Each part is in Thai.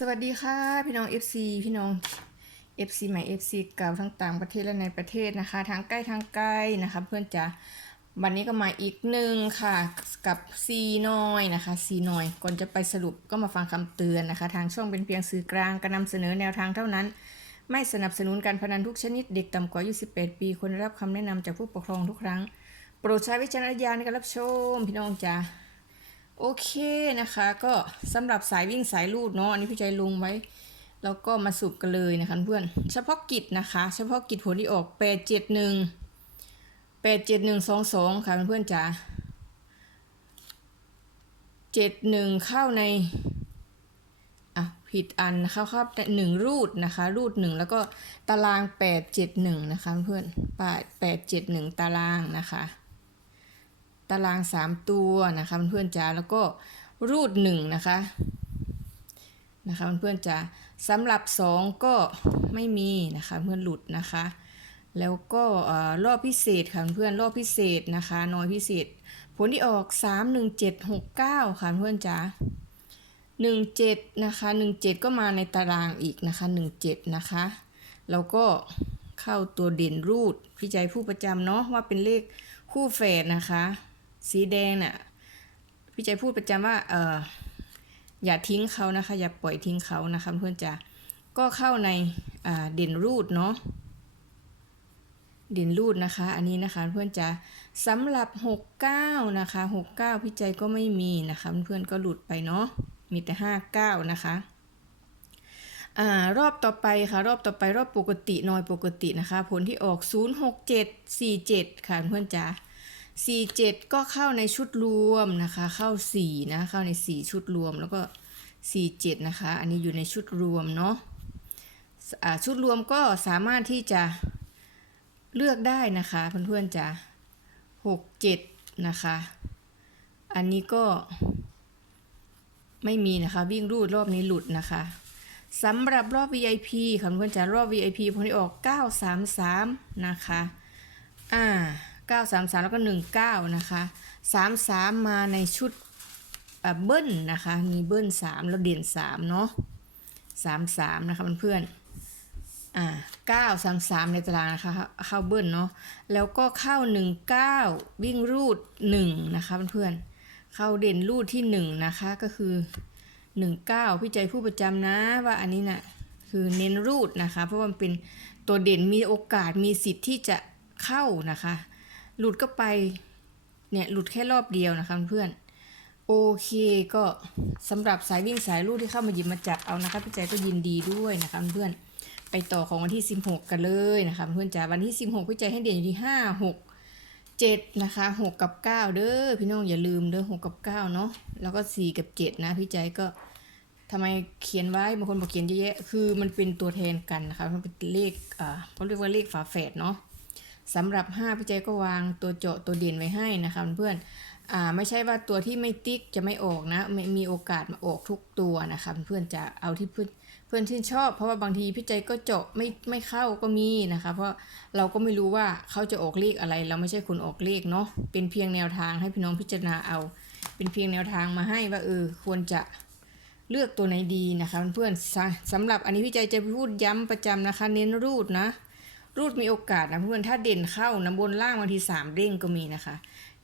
สวัสดีค่ะ พี่น้อง FC พี่น้อง FC ใหม่ FC เก่าทั้งต่างประเทศและในประเทศนะคะทางใกล้ทางไกลนะคะเพื่อนจ๋าวันนี้ก็มาอีกหนึ่งค่ะกับซีน้อยนะคะซีน้อยก่อนจะไปสรุปก็มาฟังคำเตือนนะคะ ทางช่องเป็นเพียงสื่อกลางการนำเสนอแนวทางเท่านั้น ไม่สนับสนุนการพนันทุกชนิดเด็กต่ำกว่าอายุ18 ปีควรได้รับคำแนะนำจากผู้ปกครองทุกครั้ง โปรดใช้วิจารณญาณในการรับชมพี่น้องจ๋า โอเคนะคะ ก็สำหรับสายวิ่งสายลูดเนาะอันนี้พี่ใจลงไว้ แล้วก็มาสุบกันเลยนะคะเพื่อนเฉพาะกิจนะคะ เฉพาะกิจผลที่ออกแปดเจ็ดหนึ่งแปดเจ็ดหนึ่งสองสองค่ะเพื่อนจ๋าเจ็ดหนึ่งเข้าในอะผิดอันเข้าเข้าหนึ่งรูดนะคะ รูดหนึ่งแล้วก็ตารางแปดเจ็ดหนึ่งนะคะเพื่อนแปดแปดเจ็ดหนึ่งตารางนะคะ ตาราง 3 ตัวนะคะเพื่อนๆจ๋าแล้วก็รูด1นะคะนะคะเพื่อนๆจ๋าสำหรับ 2 ก็ไม่มีนะคะเพื่อนหลุดนะคะ แล้วก็รอบพิเศษค่ะเพื่อนรอบพิเศษนะคะน้อยพิเศษ ผลที่ออก 3 1 7 6 9 ค่ะเพื่อนจ๋า17นะคะ17 ก็มาในตารางอีกนะคะ17นะคะแล้วก็เข้าตัวเด่นรูดพี่ใจผู้ประจำเนาะว่าเป็นเลขคู่แฝดนะคะ สีแดงน่ะพี่ใจพูดประจำว่าเอออย่าทิ้งเขานะคะ อย่าปล่อยทิ้งเขานะคะเพื่อนจ๋าก็เข้าในอ่าเด่นรูดเนาะเด่นรูดนะคะ อันนี้นะคะเพื่อนจ๋าสำหรับ 69 นะคะ 69 พี่ใจก็ไม่มีนะคะเพื่อนก็หลุดไปเนาะมีแต่ 59 นะคะอ่ารอบต่อไปค่ะ รอบต่อไปรอบปกติน้อยปกตินะคะ ผลที่ออก 06747 ค่ะเพื่อนจ๋า 47 ก็เข้าในชุดรวมนะคะ เข้า 4 นะเข้าใน 4 ชุดรวมแล้วก็ 47 นะคะ อันนี้อยู่ในชุดรวมเนาะชุดรวมก็สามารถที่จะเลือกได้นะคะเพื่อนๆจะ6 7 นะคะ อันนี้ก็ไม่มีนะคะ วิ่งรูดรอบนี้หลุดนะคะสำหรับรอบ VIP ค่ะเพื่อนๆจะรอบ VIP ผลที่ออก 933 นะคะ อ่า 933 แล้วก็ 19 นะคะ 33 มาในชุดเบิ้ลนะคะ มีเบิ้ล 3 แล้วเด่น 3 เนาะ33 นะคะเพื่อนๆอ่า933ในตารางนะคะ เข้าเบิ้ลเนาะแล้วก็เข้า19วิ่งรูด1นะคะเพื่อนๆเข้าเด่นรูดที่1นะคะก็คือ19พี่ใจผู้ประจำนะว่าอันนี้นะ่ะคือเน้นรูดนะคะ เพราะว่ามันเป็นตัวเด่นมีโอกาสมีสิทธิ์ที่จะเข้านะคะ หลุดก็ไป เนี่ยหลุดแค่รอบเดียวนะคะเพื่อนโอเคก็สำหรับสายวิ่งสายลูดที่เข้ามาหยิบมาจับเอานะคะพี่ใจก็ยินดีด้วยนะคะเพื่อนไปต่อของวันที่ 16 กันเลยนะคะเพื่อนจ๋าวันที่ 16พี่ใจให้เด่นอยู่ที่ 5 6 7นะคะ6กับ 9 เด้อพี่น้องอย่าลืมเด้อ6กับ9เนาะแล้วก็ 4 กับ 7 นะพี่ใจก็ทำไมเขียนไว้บางคนบอกเขียนเยอะแยะคือมันเป็นตัวแทนกันนะคะมันเป็นเลขอ่าเขาเรียกว่าเลขฝาแฝดเนาะ สำหรับ 5 พี่เจก็วางตัวเจตัวเด่นไว้ให้นะคะเพื่อนอ่าไม่ใช่ว่าตัวที่ไม่ติ๊กจะไม่ออกนะมมีโอกาสมาออกทุกตัวนะคะเพื่อนจะเอาที่เพื่อนเพื่อนที่ชอบ เพราะว่าบางทีพี่ใจก็เจาะไม่ไม่เข้าก็มีนะคะ เพราะเราก็ไม่รู้ว่าเขาจะออกเลขอะไร เราไม่ใช่คนออกเลขเนาะเป็นเพียงแนวทางให้พี่น้องพิจารณาเอา เป็นเพียงแนวทางมาให้ว่าเออควรจะเลือกตัวไหนดีนะคะเพื่อนๆสำหรับอันนี้พี่ใจจะพูดย้ำประจำนะคะ เน้นรูดนะ รูดมีโอกาสนะเพื่อนถ้าเด่นเข้านะบนล่างบางทีสามเด้งก็มีนะคะ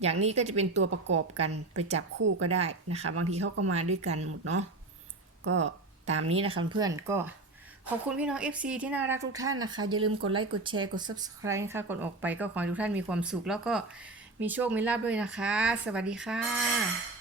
อย่างนี้ก็จะเป็นตัวประกอบกันไปจับคู่ก็ได้นะคะ บางทีเขาก็มาด้วยกันหมดเนาะก็ตามนี้นะคะเพื่อนก็ขอบคุณพี่น้อง FC ที่น่ารักทุกท่านนะคะ อย่าลืมกดไลค์กดแชร์กด subscribe นะคะก่อนออกไปก็ขอให้ทุกท่านมีความสุข แล้วก็มีโชคมีลาภด้วยนะคะ สวัสดีค่ะ